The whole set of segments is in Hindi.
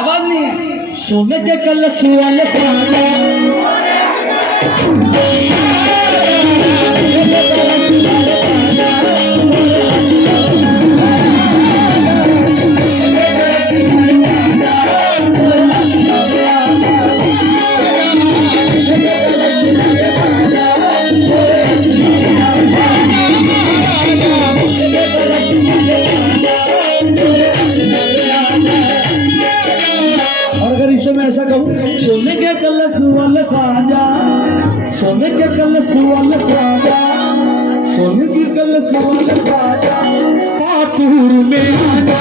आवाज नहीं है। सोने के कलश वाले मैं ऐसा कहूँ, सोने के कलश वाले खाजा, सोने के कलश वाले खाजा, सोने के कलश वाले खाजा, पातूर में आजा,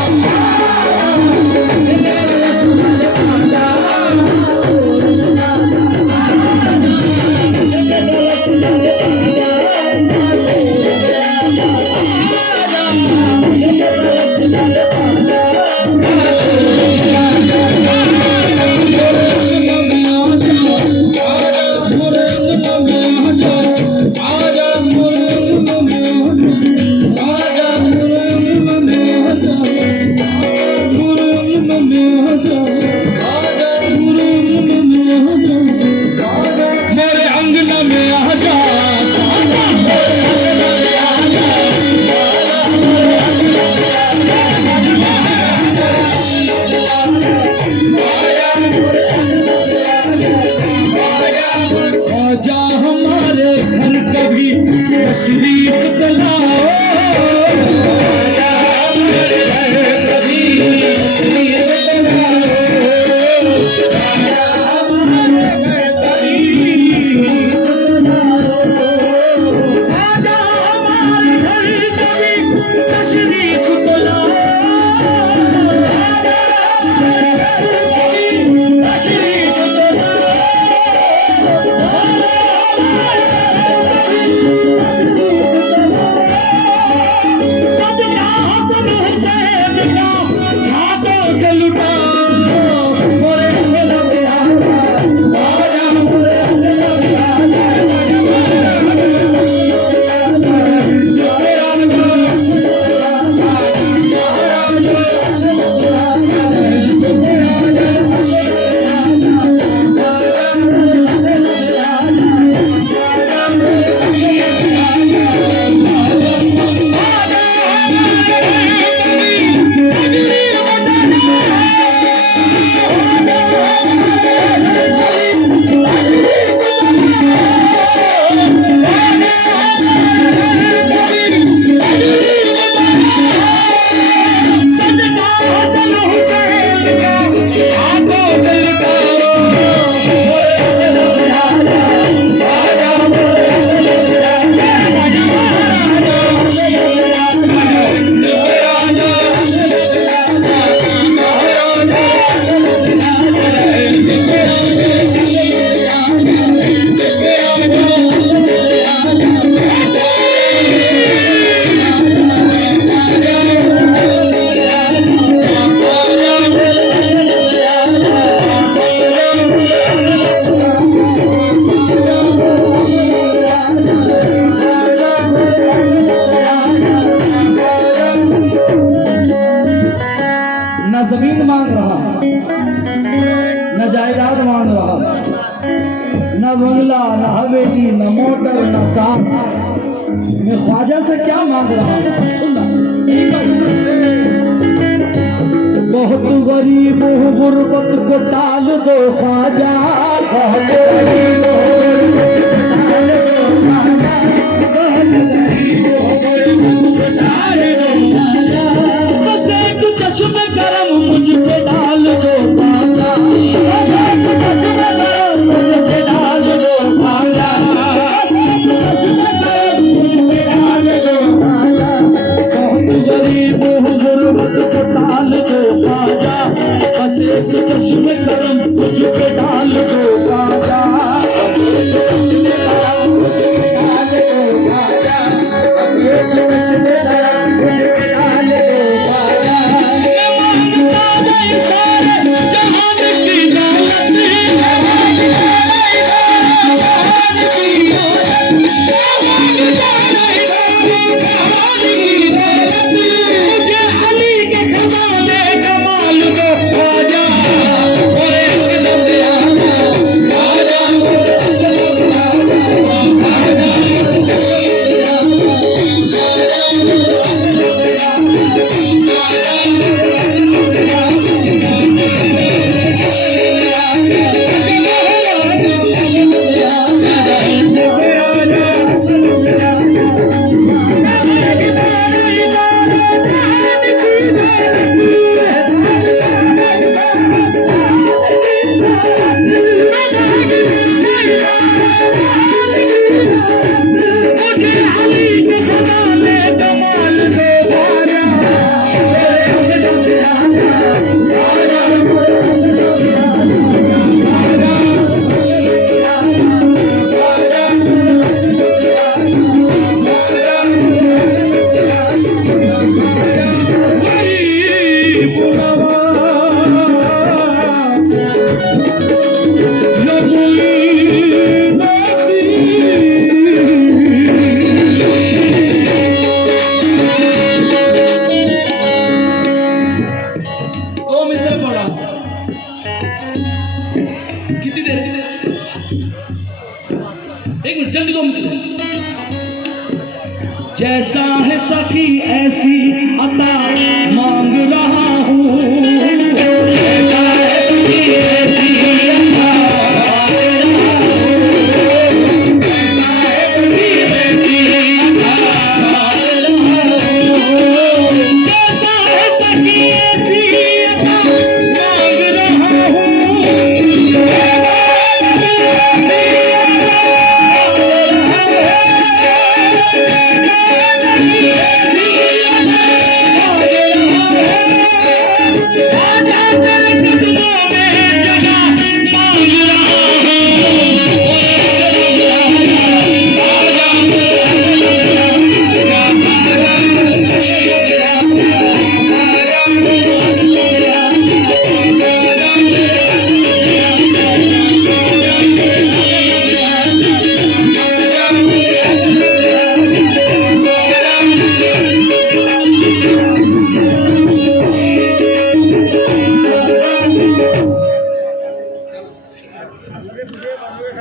तशरीफ लाओ न जमीन मांग रहा, न जायदाद मांग रहा, न बंगला, न हवेली, न मोटर, न कार। मैं ख्वाजा से क्या मांग रहा हूँ? सुनना, बहुत गरीब हूँ, गुर्बत को टाल दो ख्वाजा, बहुत गरीब चश्मे गरम मुझ पे डाल दो ख्वाजा, मुझे डाल दो ख्वाजा, बहुत गरीब हूँ, गुर्बत को डाल दो ख्वाजा, बस एक चश्मे गरम मुझ पे डाल दो ख्वाजा। जैसा है सखी ऐसी अता मांग रहा हूँ